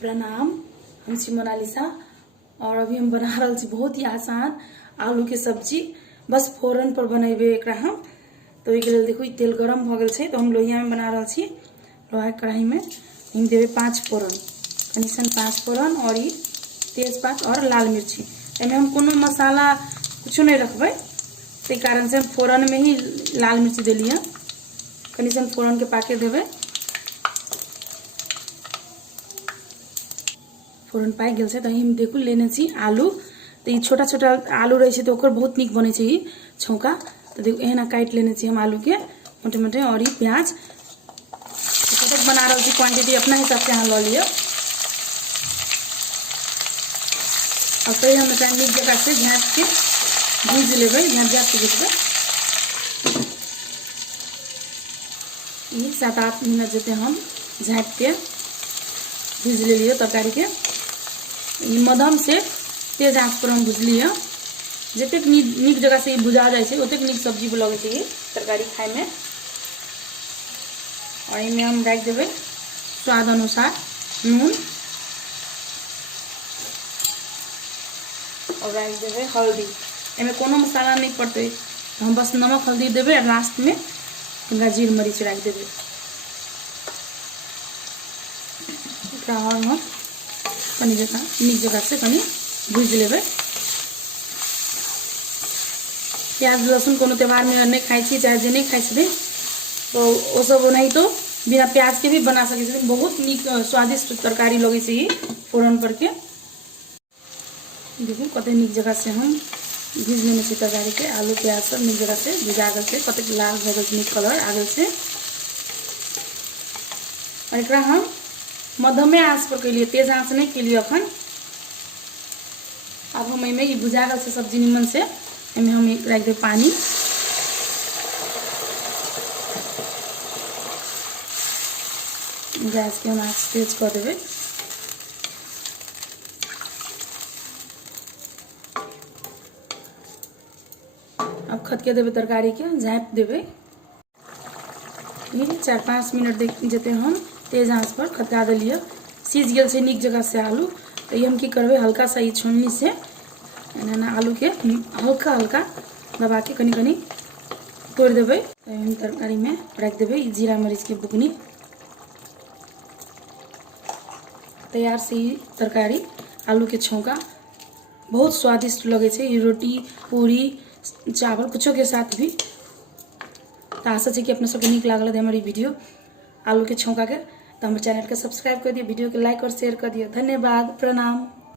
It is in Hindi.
प्रणाम। हम छी मोनालिसा और अभी हम बना रहा छी बहुत ही आसान आलू के सब्जी। बस फोरन पर बनेबे एकरा हम। तो एक लेल देखो तेल गरम हो गल छे तो हम लोहिया में बना रहा छी। लोहा कढ़ाई में हम देवे 5 फोरन, कनीसन 5 फोरन और ये तेजपात और लाल मिर्ची। एमे हम कोनो मसाला कुछ नहीं रखबे, ते कारण से हम फोरन में ही लाल मिर्ची देलिए। कनीसन फोरन के पाके देवे। फोरन पाक गल है तो हम देखू लेने छी आलू। तो ये छोटा छोटा आलू रहे तो ओकर बहुत निक बने छे छौका। तो देखो एहना काट लेने छी हम आलू के मोटे मोटे। और ये प्याज कतक बना रहा छी, क्वांटिटी अपना हिसाब से लो लियो। और पहले हम एकरा निक जगह से झाँप के भूज लेबै। झाँप के भूजबै 7-8 मिनट जते हम झाँप के भूज ले लियो तरकारी के। मध्यम से तेज आंच पर हम भुजलिए। जतेक निक जगह से भुजा जाए छे ओतेक निक सब्जी लगे छे तरकारी खाए में। और इनमें हम डाल देवे स्वाद अनुसार नून और डाल देवे हल्दी। इनमें कोनो मसाला नहीं पड़ते, तो हम बस नमक हल्दी देवे और लास्ट में जीर मरीच डाल देवे। और हम कनी जगह निक जगह से कनी भूज लेवे। प्याज लहसुन कोनो त्यौहार में नहीं खाई छी, चाहे जे नहीं खाई छथिन तो वो सब नहीं तो बिना प्याज के भी बना सके छथिन। बहुत निक स्वादिष्ट तरकारी लगे छे फोरन पर के। देखू कते निक जगह से हम भूज लेने छी तरकारी के। आलू प्याज सब निक जगह से भुजा गल छे, कते लाल हो गल, निक कलर आ गल छे। और एकरा हम मध्यमे आंच पर के लिए, तेज आंच नहीं के लिए अखन। अब हम एमे ये भुजा गल से सब्जी निमन से एमे हम रख दे पानी। गैस के हम आंच तेज कर देवे। अब खदके देवे तरकारी के, झाँप देवे। 4-5 मिनट जते हम तेज आंच पर खदका दिलिए। सीझ गल छे निक जगह से आलू। तो ये हम की करबे, हल्का सा ये छोलनी से एना आलू के हल्का हल्का दबा के कनी कनी तोड़ देवे। तो हम तरकारी में रख देवे जीरा मरीच के बुकनी। तैयार से ही तरकारी आलू के छौंका बहुत स्वादिष्ट लगे छे। ये रोटी पूरी चावल कुछो के साथ भी। तो आशा है कि अपने सबके निक लागल हमारी वीडियो आलू के छौंका के। तो हमारे चैनल के सब्सक्राइब कर दिए, वीडियो के लाइक और शेयर कर दिए। धन्यवाद, प्रणाम।